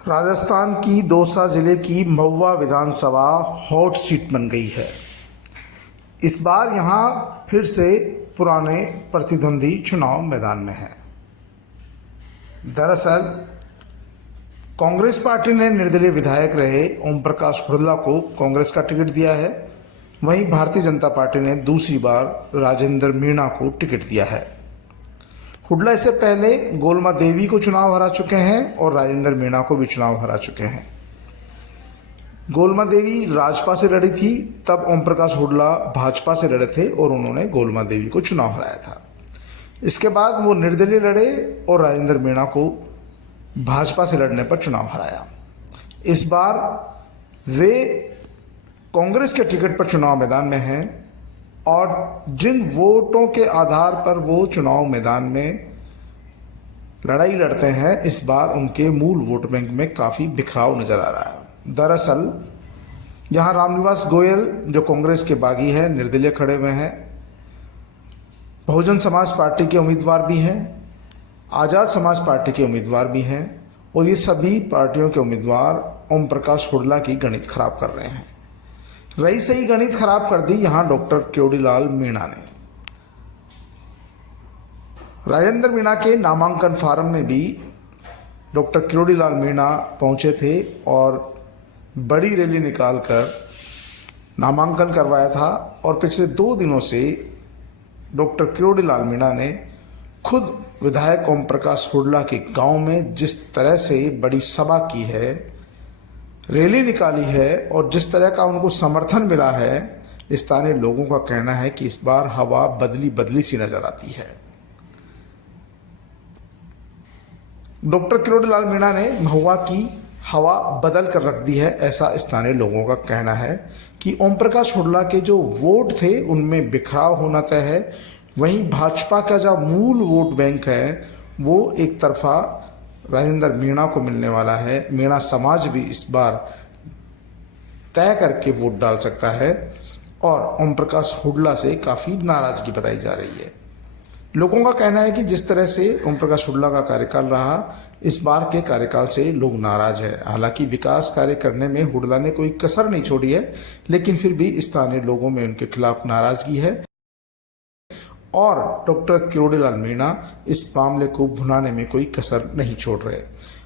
राजस्थान की दौसा जिले की महुआ विधानसभा हॉट सीट बन गई है। इस बार यहां फिर से पुराने प्रतिद्वंदी चुनाव मैदान में हैं। दरअसल कांग्रेस पार्टी ने निर्दलीय विधायक रहे ओम प्रकाश हुड्डा को कांग्रेस का टिकट दिया है। वहीं भारतीय जनता पार्टी ने दूसरी बार राजेंद्र मीणा को टिकट दिया है। हुड्डा इससे पहले गोलमा देवी को चुनाव हरा चुके हैं और राजेंद्र मीणा को भी चुनाव हरा चुके हैं। गोलमा देवी राजपा से लड़ी थी, तब ओम प्रकाश हुड्डा भाजपा से लड़े थे और उन्होंने गोलमा देवी को चुनाव हराया था। इसके बाद वो निर्दलीय लड़े और राजेंद्र मीणा को भाजपा से लड़ने पर चुनाव हराया। इस बार वे कांग्रेस के टिकट पर चुनाव मैदान में हैं और जिन वोटों के आधार पर वो चुनाव मैदान में लड़ाई लड़ते हैं, इस बार उनके मूल वोट बैंक में काफ़ी बिखराव नजर आ रहा है। दरअसल यहाँ रामनिवास गोयल जो कांग्रेस के बागी हैं, निर्दलीय खड़े हुए हैं। बहुजन समाज पार्टी के उम्मीदवार भी हैं, आज़ाद समाज पार्टी के उम्मीदवार भी हैं और ये सभी पार्टियों के उम्मीदवार ओम प्रकाश हुड्डा की गणित खराब कर रहे हैं। रही सही गणित खराब कर दी यहाँ डॉक्टर क्योड़ीलाल मीणा ने। राजेंद्र मीणा के नामांकन फार्म में भी डॉक्टर क्योड़ीलाल मीणा पहुंचे थे और बड़ी रैली निकालकर नामांकन करवाया था। और पिछले 2 दिनों से डॉक्टर क्योड़ीलाल मीणा ने खुद विधायक ओम प्रकाश हुड्डा के गांव में जिस तरह से बड़ी सभा की है, रैली निकाली है और जिस तरह का उनको समर्थन मिला है, स्थानीय लोगों का कहना है कि इस बार हवा बदली बदली सी नजर आती है। डॉक्टर क्योड़ीलाल मीणा ने महुआ की हवा बदल कर रख दी है, ऐसा स्थानीय लोगों का कहना है कि ओम प्रकाश हुड्डा के जो वोट थे उनमें बिखराव होना तय है। वहीं भाजपा का जो मूल वोट बैंक है वो एक तरफा राजेंद्र मीणा को मिलने वाला है। मीणा समाज भी इस बार तय करके वोट डाल सकता है और ओम प्रकाश हुड्डा से काफ़ी नाराजगी बताई जा रही है। लोगों का कहना है कि जिस तरह से ओम प्रकाश हुड्डा का कार्यकाल रहा, इस बार के कार्यकाल से लोग नाराज है। हालांकि विकास कार्य करने में हुड्डा ने कोई कसर नहीं छोड़ी है, लेकिन फिर भी स्थानीय लोगों में उनके खिलाफ नाराजगी है और डॉक्टर क्योड़ीलाल मीणा इस मामले को भुनाने में कोई कसर नहीं छोड़ रहे।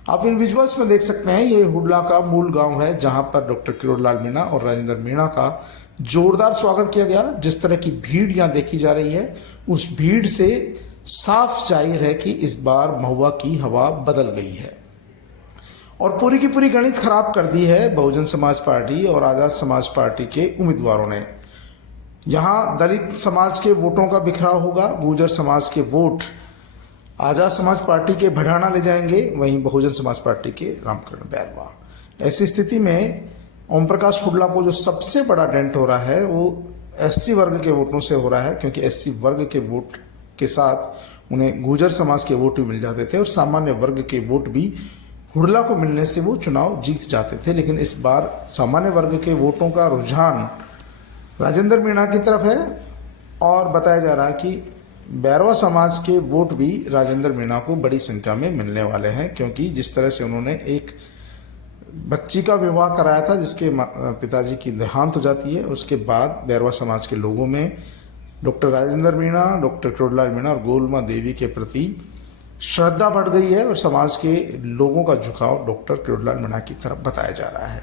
आप इन विजुअल्स में देख सकते हैं, ये हुड्डा का मूल गांव है जहां पर डॉक्टर क्योड़ीलाल मीणा और राजेंद्र मीणा का जोरदार स्वागत किया गया। जिस तरह की भीड़ यहां देखी जा रही है, उस भीड़ से साफ जाहिर है कि इस बार महुआ की हवा बदल गई है और पूरी की पूरी गणित खराब कर दी है बहुजन समाज पार्टी और आज़ाद समाज पार्टी के उम्मीदवारों ने। यहाँ दलित समाज के वोटों का बिखराव होगा, गुर्जर समाज के वोट आज़ाद समाज पार्टी के भड़ाना ले जाएंगे, वहीं बहुजन समाज पार्टी के रामकरण बैरवा। ऐसी स्थिति में ओम प्रकाश हुड्डा को जो सबसे बड़ा डेंट हो रहा है वो एससी वर्ग के वोटों से हो रहा है, क्योंकि एससी वर्ग के वोट के साथ उन्हें गुर्जर समाज के वोट भी मिल जाते थे और सामान्य वर्ग के वोट भी हुड्डा को मिलने से वो चुनाव जीत जाते थे। लेकिन इस बार सामान्य वर्ग के वोटों का रुझान राजेंद्र मीणा की तरफ है और बताया जा रहा है कि बैरवा समाज के वोट भी राजेंद्र मीणा को बड़ी संख्या में मिलने वाले हैं, क्योंकि जिस तरह से उन्होंने एक बच्ची का विवाह कराया था जिसके पिताजी की देहांत हो जाती है, उसके बाद बैरवा समाज के लोगों में डॉक्टर राजेंद्र मीणा, डॉक्टर क्योड़ीलाल मीणा और गोलमा देवी के प्रति श्रद्धा बढ़ गई है और समाज के लोगों का झुकाव डॉक्टर क्योड़ीलाल मीणा की तरफ बताया जा रहा है,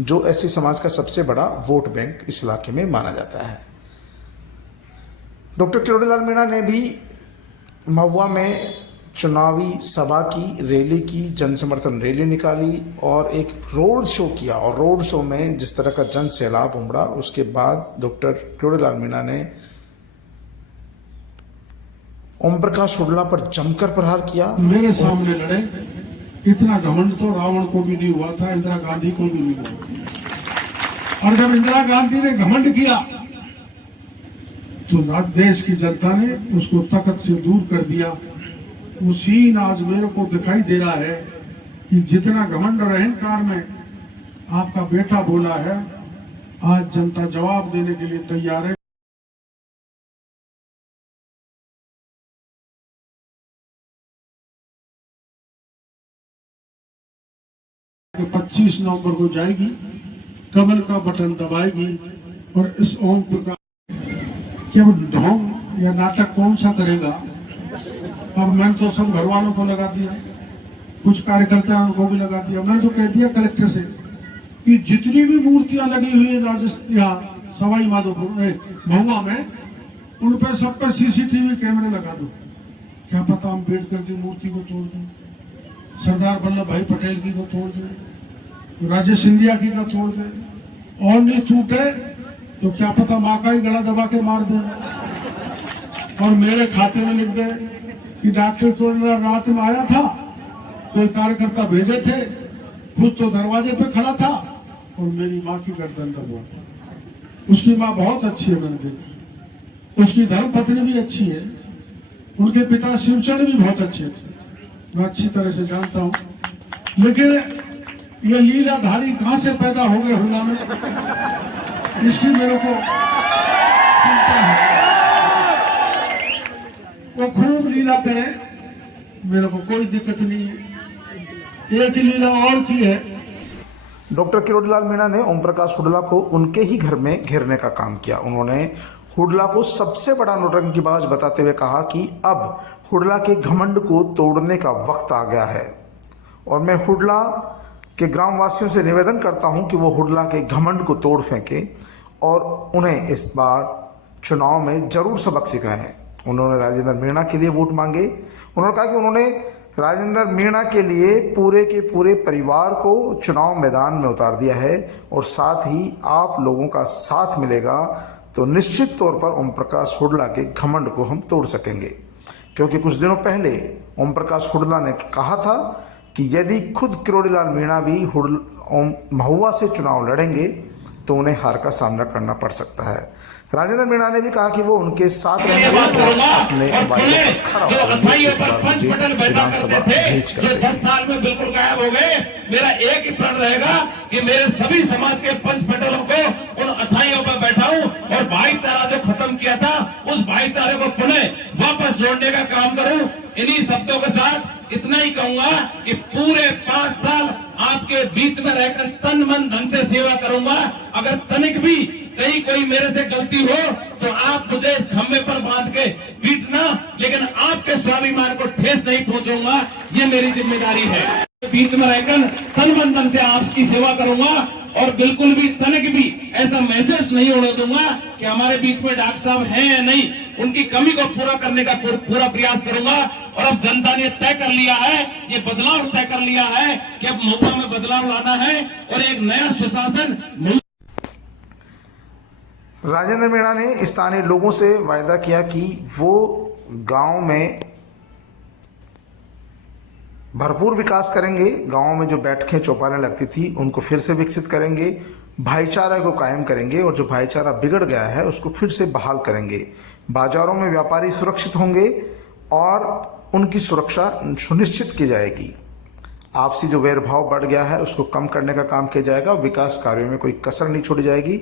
जो एससी समाज का सबसे बड़ा वोट बैंक इस इलाके में माना जाता है। डॉक्टर क्योड़ीलाल मीणा ने भी महुआ में चुनावी सभा की, रैली की, जन समर्थन रैली निकाली और एक रोड शो किया और रोड शो में जिस तरह का जन सैलाब उमड़ा, उसके बाद डॉक्टर क्योड़ीलाल मीणा ने ओम प्रकाश हुड्डा पर जमकर प्रहार किया। मेरे सामने लड़े, इतना घमंड तो रावण को भी नहीं हुआ था, इंदिरा गांधी को भी नहीं हुआ। और जब इंदिरा गांधी ने घमंड किया तो देश की जनता ने उसको तख्त से दूर कर दिया। वो सीन आज मेरे को दिखाई दे रहा है कि जितना घमंड और अहंकार में आपका बेटा बोला है, आज जनता जवाब देने के लिए तैयार है। कि 25 नवंबर को जाएगी, कमल का बटन दबाएगी और इस ओम प्रकाश कि अब ढोंग या नाटक कौन सा करेगा। अब मैंने तो सब घर वालों को लगा दिया, कुछ कार्यकर्ताओं को भी लगा दिया। मैंने तो कह दिया कलेक्टर से कि जितनी भी मूर्तियां लगी हुई है राजस्थान सवाई माधोपुर महुआ में, उन पर सब पर सीसीटीवी कैमरे लगा दो। क्या पता अम्बेडकर की मूर्ति को तोड़ दें, सरदार वल्लभ भाई पटेल की को तोड़ दें, राजेश सिंधिया की को तोड़ दें, और नहीं टूटे तो क्या पता माँ का ही गला दबा के मार दें और मेरे खाते में लिख दे कि डॉक्टर तो रात में आया था, कोई कार्यकर्ता भेजे थे, खुद तो दरवाजे पे खड़ा था और मेरी माँ की गर्दन दबा था। उसकी माँ बहुत अच्छी है, मैंने देखी, उसकी धर्मपत्नी भी अच्छी है, उनके पिता शिवचंद्र भी बहुत अच्छे थे, मैं अच्छी तरह से जानता हूँ। लेकिन ये लीलाधारी कहां से पैदा हो गए हुला में, इसकी मेरे को चिंता है। वो खूब लीला करे, मेरे को कोई दिक्कत नहीं है। एक लीला और की है। डॉक्टर किरोड़ीलाल मीणा ने ओम प्रकाश हुड्डा को उनके ही घर में घेरने का काम किया। उन्होंने हुड्डा को सबसे बड़ा नौटंकीबाज बताते हुए कहा कि अब हुड्डा के घमंड को तोड़ने का वक्त आ गया है और मैं हुड्डा के ग्रामवासियों से निवेदन करता हूं कि वो हुड्डा के घमंड को तोड़ फेंके और उन्हें इस बार चुनाव में जरूर सबक सिखाएं। उन्होंने राजेंद्र मीणा के लिए वोट मांगे। उन्होंने कहा कि उन्होंने राजेंद्र मीणा के लिए पूरे के पूरे परिवार को चुनाव मैदान में उतार दिया है और साथ ही आप लोगों का साथ मिलेगा तो निश्चित तौर पर ओम प्रकाश हुड्डा के घमंड को हम तोड़ सकेंगे। क्योंकि कुछ दिनों पहले ओम प्रकाश हुड्डा ने कहा था कि यदि खुद किरोड़ीलाल मीणा भी महुआ से चुनाव लड़ेंगे तो उन्हें हार का सामना करना पड़ सकता है। राजेंद्र मीणा ने भी कहा कि वो उनके साथ रहेंगे और अपने वायदे पर खड़ा उतरेंगे। विधानसभा भेज कर 10 साल में बिल्कुल गायब हो गए। मेरा एक ही प्रण रहेगा कि मेरे सभी समाज के पंच पटेलों को उन अथाइयों पर बैठाऊं और भाईचारा जो खत्म किया था उस भाईचारे को पुनः वापस जोड़ने का काम करूं। इन्हीं शब्दों के साथ इतना ही कहूंगा कि पूरे 5 साल आपके बीच में रहकर तन मन धन से सेवा करूंगा। अगर तनिक भी कहीं कोई मेरे से गलती हो तो आप मुझे इस खंभे पर बांध के पीटना, लेकिन आपके स्वाभिमान को ठेस नहीं पहुंचाऊंगा, ये मेरी जिम्मेदारी है। बीच में रहकर तन मन धन से आपकी सेवा करूंगा और बिल्कुल भी तनिक भी ऐसा महसूस नहीं होने दूंगा कि हमारे बीच में डॉक्टर साहब हैं या नहीं। उनकी कमी को पूरा करने का पूरा प्रयास करूंगा। और अब जनता ने तय कर लिया है, ये बदलाव तय कर लिया है कि अब महुआ में बदलाव लाना है और एक नया सुशासन। राजेंद्र मीणा ने स्थानीय लोगों से वायदा किया कि वो गांव में भरपूर विकास करेंगे, गांव में जो बैठकें चौपालें लगती थी उनको फिर से विकसित करेंगे, भाईचारा को कायम करेंगे और जो भाईचारा बिगड़ गया है उसको फिर से बहाल करेंगे। बाजारों में व्यापारी सुरक्षित होंगे और उनकी सुरक्षा सुनिश्चित की जाएगी। आपसी जो वैरभाव बढ़ गया है उसको कम करने का काम किया जाएगा। विकास कार्यों में कोई कसर नहीं छोड़ी जाएगी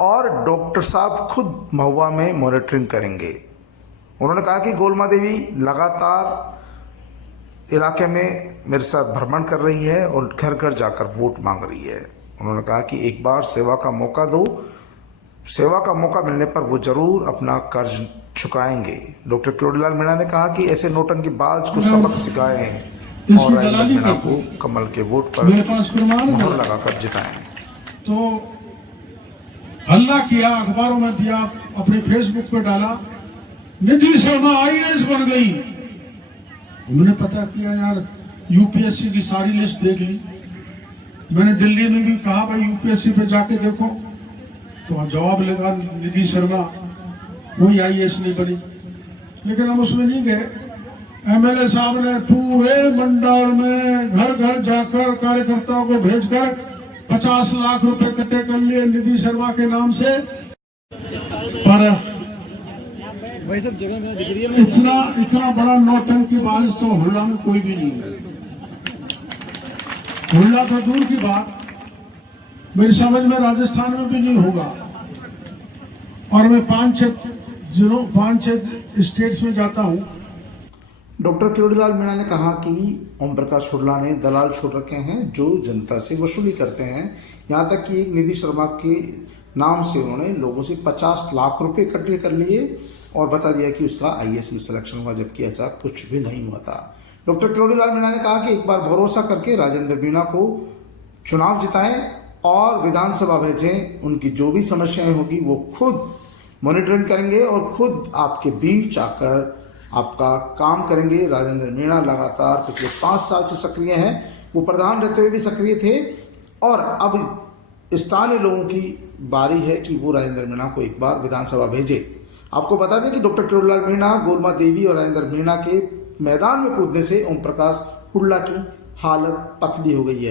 और डॉक्टर साहब खुद महुआ में मॉनिटरिंग करेंगे। उन्होंने कहा कि गोलमा देवी लगातार इलाके में मेरे साथ भ्रमण कर रही है और घर घर जाकर वोट मांग रही है। उन्होंने कहा कि एक बार सेवा का मौका दो, सेवा का मौका मिलने पर वो जरूर अपना कर्ज चुकाएंगे। डॉक्टर किरोड़ीलाल मीणा ने कहा कि ऐसे नौटंकीबाज को सबक सिखाएं और राजेंद्र मीणा को कमल के वोट पर मोहर लगाकर जिताएं। तो हल्ला किया, अखबारों में दिया, अपने फेसबुक पे डाला, निधि शर्मा IAS बन गई। उन्होंने पता किया यार, यूपीएससी की सारी लिस्ट देख ली। मैंने दिल्ली में भी कहा भाई यूपीएससी पे जाके देखो, तो जवाब लगा निधि शर्मा कोई IAS नहीं बनी। लेकिन हम उसमें नहीं गए। MLA साहब ने पूरे मंडल में घर घर जाकर कार्यकर्ताओं को भेजकर 50 लाख रुपए इकट्ठे कर लिए निधि शर्मा के नाम से। पर इतना बड़ा नौटंकीबाज तो हुड्डा में कोई भी नहीं है। हुड्डा तो दूर की बात, मेरी समझ में राजस्थान में भी नहीं होगा। और मैं 5-6 स्टेट्स में जाता हूं। डॉक्टर किरोड़ीलाल मीणा ने कहा कि ओम प्रकाश हुड्डा ने दलाल छोड़ रखे हैं जो जनता से वसूली करते हैं। यहाँ तक कि एक निधि शर्मा के नाम से उन्होंने लोगों से 50 लाख रुपए इकट्ठे कर लिए और बता दिया कि उसका आईएएस में सिलेक्शन हुआ, जबकि ऐसा कुछ भी नहीं हुआ था। डॉक्टर किरोड़ीलाल मीणा ने कहा कि एक बार भरोसा करके राजेंद्र मीणा को चुनाव जिताएं और विधानसभा भेजें। उनकी जो भी समस्याएं होगी वो खुद मॉनिटरिंग करेंगे और खुद आपके बीच आकर आपका काम करेंगे। राजेंद्र मीणा लगातार पिछले 5 साल से सक्रिय हैं। वो प्रधान रहते हुए भी सक्रिय थे और अब स्थानीय लोगों की बारी है कि वो राजेंद्र मीणा को एक बार विधानसभा भेजे। आपको बता दें कि डॉक्टर किरोड़ीलाल मीणा, गोलमा देवी और राजेंद्र मीणा के मैदान में कूदने से ओम प्रकाश हुड्डा की हालत पतली हो गई है।